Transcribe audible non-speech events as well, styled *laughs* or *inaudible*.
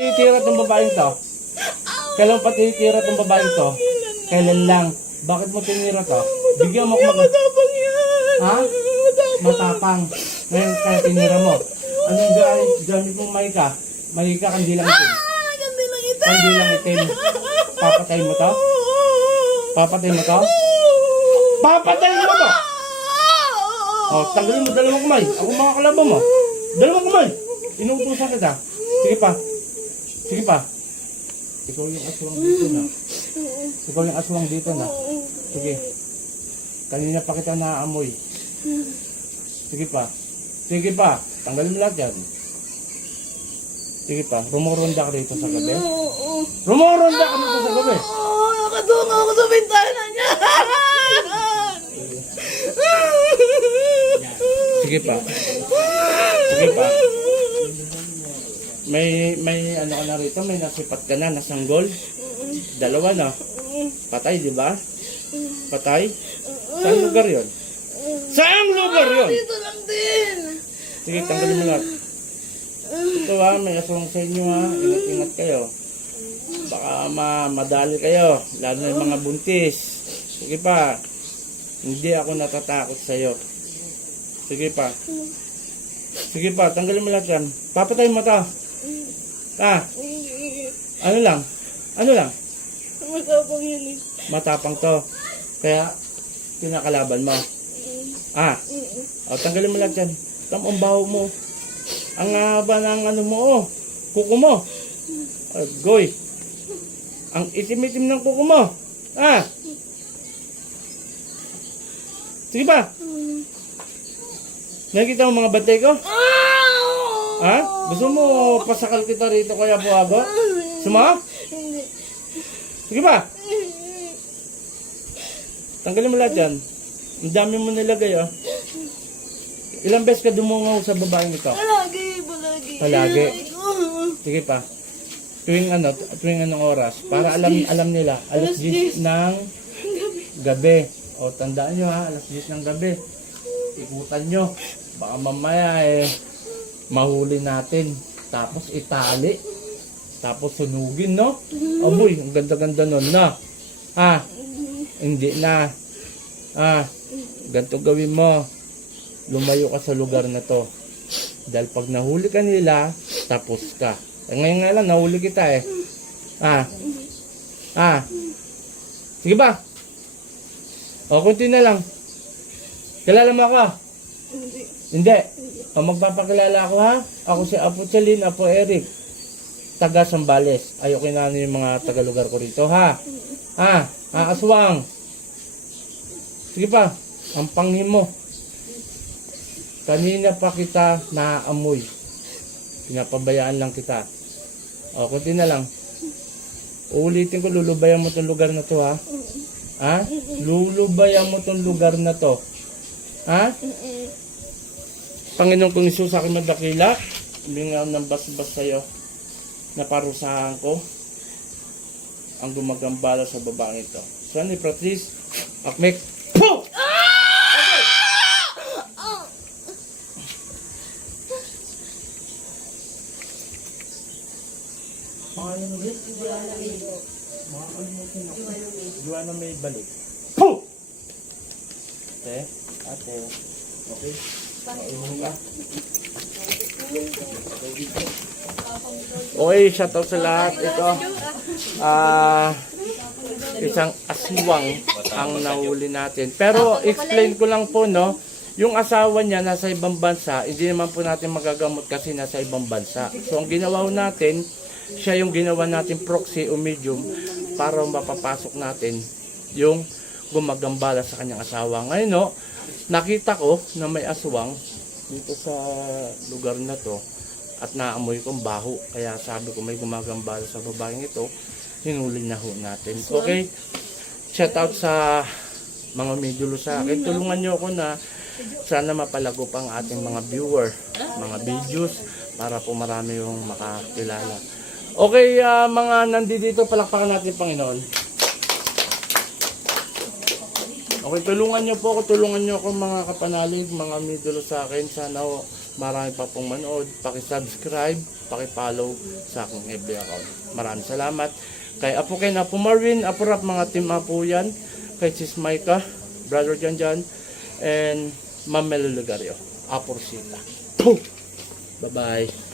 Titira tong babaeng to. Kailan pa titira tong babaeng to? Kailan lang? Bakit mo tinira to? Bigyan mo ako mag... Matapang yan. Ha? Matapang. Ngayon kaya tinira mo. Anong gamit, gamit mong mahika? Mahika, kandilang itim. Ah, ganda lang ito. Kandilang itim. Papatay mo to? Papatay mo to? Papatay mo to! Oh, tanggalin mo dalawang kamay. Ako mga kalaban mo. Dalawang kamay. Inuutosan kita. Sige pa. Sige pa. Ikaw yung aswang dito na. Ikaw yung aswang dito na. Sige. Kanina pa kita naaamoy. Sige pa. Sige pa. Tanggalin mo lahat yan. Sige pa. Rumuronda ka dito sa gabi. Rumuronda ka dito sa gabi. Oh, nakatungo ako sa bintana niya. Sige pa. Sige pa. May may ano ka na rito, may nasipat ka na, nasanggol. Dalawa na. Patay, di ba? Patay? Saan lugar yon? Saan lugar yon? Dito lang din. Sige, tanggalin mo lahat. Ito ha, may aswang sa inyo ha. Ingat-ingat kayo. Baka ma madali kayo, lalo na yung mga buntis. Sige pa. Hindi ako natatakot sa'yo. Sige pa. Sige pa, tanggalin mo lahat yan. Papatay mo to. Ah, ano lang? Ano lang? Matapang yan eh. Matapang to. Kaya, kinakalaban mo. Ah, o, tanggalin mo lahat yan. Tam ang baho mo. Ang haba ng ano mo, oh. Kuko mo. Agoy. Ang itim-itim ng kuko mo. Ah. Sige pa. Nakikita mo mga bantay ko? Ha? Gusto mo pasakal kita rito kaya buhago? Suma? Hindi. Sige pa. Tanggalin mo lahat yan. Ang dami mo nilagay, oh. Ilang beses ka dumungaw sa babaeng ito? Palagi, palagi. Palagi. *laughs* Sige pa. Tuwing ano, tuwing anong oras? Para alam alam nila, alas 10 ng gabi. O tandaan nyo ha, alas 10 ng gabi. Ikutan nyo. Baka mamaya eh, mahuli natin. Tapos itali. Tapos sunugin, no? Aboy, ang ganda-ganda nun na. Ah, hindi na. Ah, ganito gawin mo. Lumayo ka sa lugar na to. Dahil pag nahuli ka nila, tapos ka. Eh, ngayon nga lang, nahuli kita eh. Ah. Ah. Sige ba? O, kunti na lang. Kilala mo ako? Hindi. Hindi. O, magpapakilala ako ha? Ako si Apo Chalin, Apo Eric. Taga Sambales. Ayoko na yung mga taga-lugar ko rito ha? Ha? Ha, aswang. Sige pa. Ang panghim mo. Kanina pa kita naaamoy. Pinapabayaan lang kita. O, kunti na lang. Uulitin ko, lulubayan mo tong lugar na to ha? Ha? Lulubayan mo tong lugar na to. Ha? Panginoon kong Isus, sa akin magdakila, bingaw ng basbas sa'yo na parusahan ko ang gumagambala sa babaeng ito. Sana ni Patrice, akmek, po! Ako. Juana may balik. Po! Ate, ate, okay? Okay, shoutout sa lahat. Ito, ah, isang aswang ang nahuli natin. Pero, explain ko lang po, no, yung asawa niya nasa ibang bansa, hindi naman po natin magagamot kasi nasa ibang bansa. So, ang ginawa natin, siya yung ginawa natin proxy o medium para mapapasok natin yung gumagambala sa kanyang asawa. Ngayon, no, nakita ko na may aswang dito sa lugar na to at naamoy kong baho. Kaya sabi ko may gumagambala sa babaeng ito, hinuli na ho natin. Okay? Shout out sa mga medulo sa akin. Tulungan nyo ako na sana mapalago pang ating mga viewer, mga videos para po marami yung makakilala. Okay, ah, mga nandito, palakpakan natin Panginoon. Okay, tulungan nyo po ako, tulungan nyo ako mga kapanalig, mga midolo sa akin. Sana ho, marami pa pong manood. Paki-subscribe, paki-follow sa aking FB account. Maraming salamat. Kay Apo Ken, Apo Marvin, Apo Rap, mga team Apo yan. Kay Sis Maika, Brother Jan Jan, and Ma'am Melo Lugario. Apo Rosita. Bye-bye.